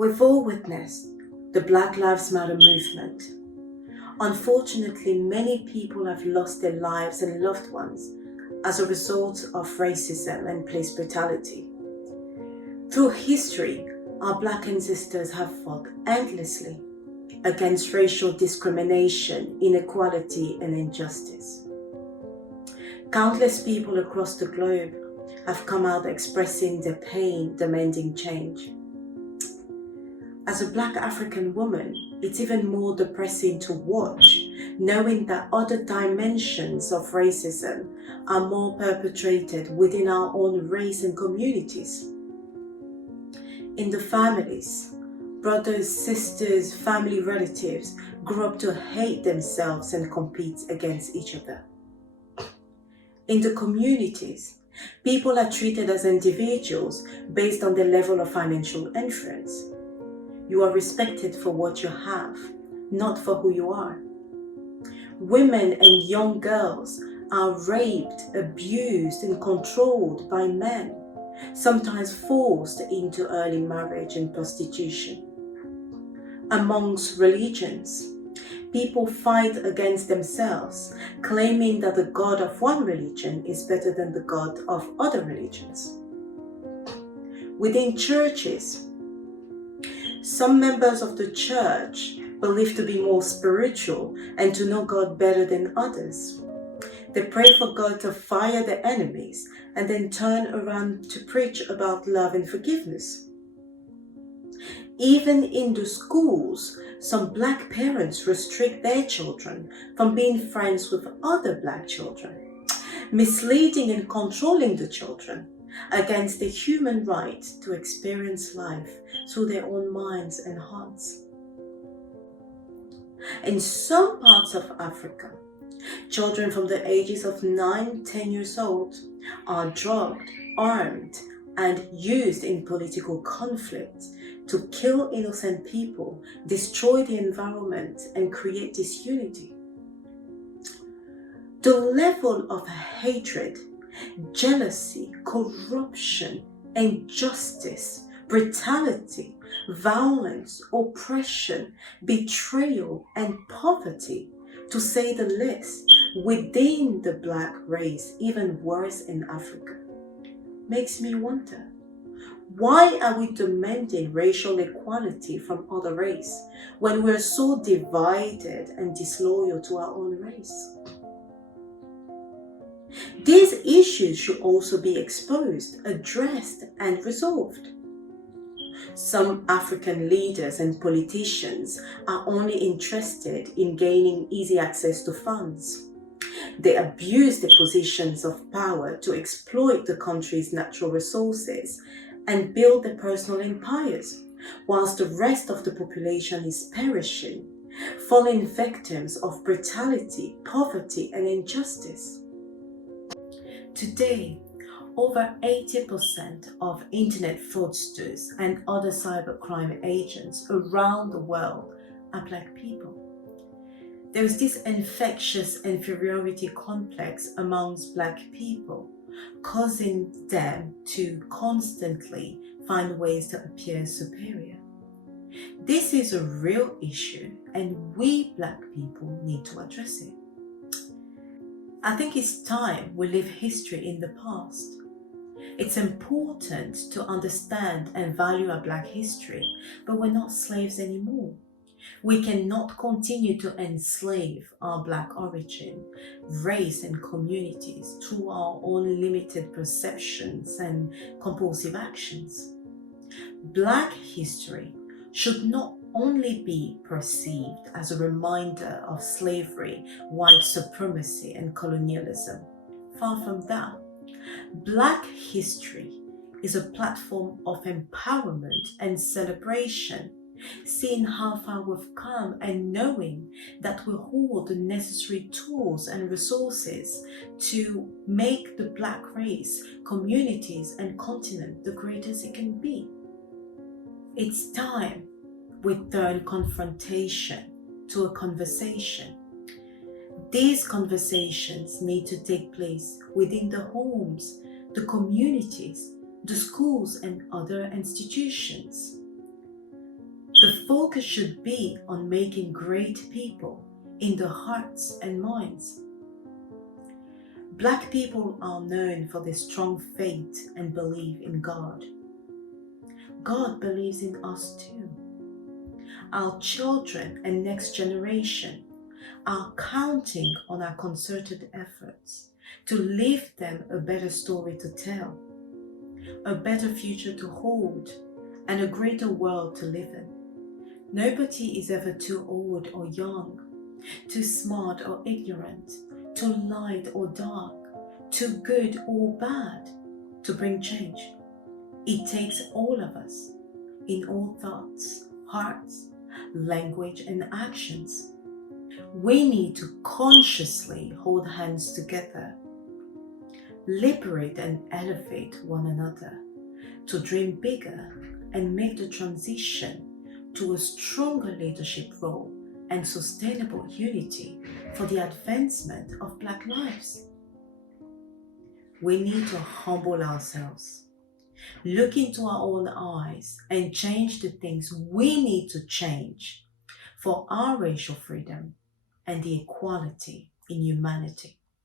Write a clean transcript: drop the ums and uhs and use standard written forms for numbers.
We've all witnessed the Black Lives Matter movement. Unfortunately, many people have lost their lives and loved ones as a result of racism and police brutality. Through history, our Black ancestors have fought endlessly against racial discrimination, inequality, and injustice. Countless people across the globe have come out expressing their pain, demanding change. As a Black African woman, it's even more depressing to watch, knowing that other dimensions of racism are more perpetrated within our own race and communities. In the families, brothers, sisters, family relatives grow up to hate themselves and compete against each other. In the communities, people are treated as individuals based on their level of financial influence. You are respected for what you have, not for who you are. Women and young girls are raped, abused, and controlled by men, sometimes forced into early marriage and prostitution. Amongst religions, people fight against themselves, claiming that the God of one religion is better than the God of other religions. Within churches, some members of the church believe to be more spiritual and to know God better than others. They pray for God to fire their enemies and then turn around to preach about love and forgiveness. Even in the schools, some Black parents restrict their children from being friends with other Black children, misleading and controlling the children against the human right to experience life through their own minds and hearts. In some parts of Africa, children from the ages of 9-10 years old are drugged, armed, and used in political conflict to kill innocent people, destroy the environment, and create disunity. The level of hatred, jealousy, corruption, injustice, brutality, violence, oppression, betrayal, and poverty, to say the least, within the Black race, even worse in Africa, makes me wonder, why are we demanding racial equality from other race when we're so divided and disloyal to our own race? These issues should also be exposed, addressed, and resolved. Some African leaders and politicians are only interested in gaining easy access to funds. They abuse their positions of power to exploit the country's natural resources and build their personal empires, whilst the rest of the population is perishing, falling victims of brutality, poverty, and injustice. Today, over 80% of internet fraudsters and other cybercrime agents around the world are Black people. There is this infectious inferiority complex amongst Black people, causing them to constantly find ways to appear superior. This is a real issue, and we Black people need to address it. I think it's time we leave history in the past. It's important to understand and value our Black history, but we're not slaves anymore. We cannot continue to enslave our Black origin, race, and communities through our own limited perceptions and compulsive actions. Black history should not only be perceived as a reminder of slavery, white supremacy, and colonialism. Far from that. Black history is a platform of empowerment and celebration, seeing how far we've come and knowing that we hold the necessary tools and resources to make the Black race, communities, and continent the greatest it can be. It's time we turn confrontation to a conversation. These conversations need to take place within the homes, the communities, the schools, and other institutions. The focus should be on making great people in their hearts and minds. Black people are known for their strong faith and belief in God. God believes in us too. Our children and next generation are counting on our concerted efforts to leave them a better story to tell, a better future to hold, and a greater world to live in. Nobody is ever too old or young, too smart or ignorant, too light or dark, too good or bad to bring change. It takes all of us in all thoughts, hearts, language, and actions. We need to consciously hold hands together, liberate and elevate one another, to dream bigger and make the transition to a stronger leadership role and sustainable unity for the advancement of Black lives. We need to humble ourselves, look into our own eyes, and change the things we need to change for our racial freedom and the equality in humanity.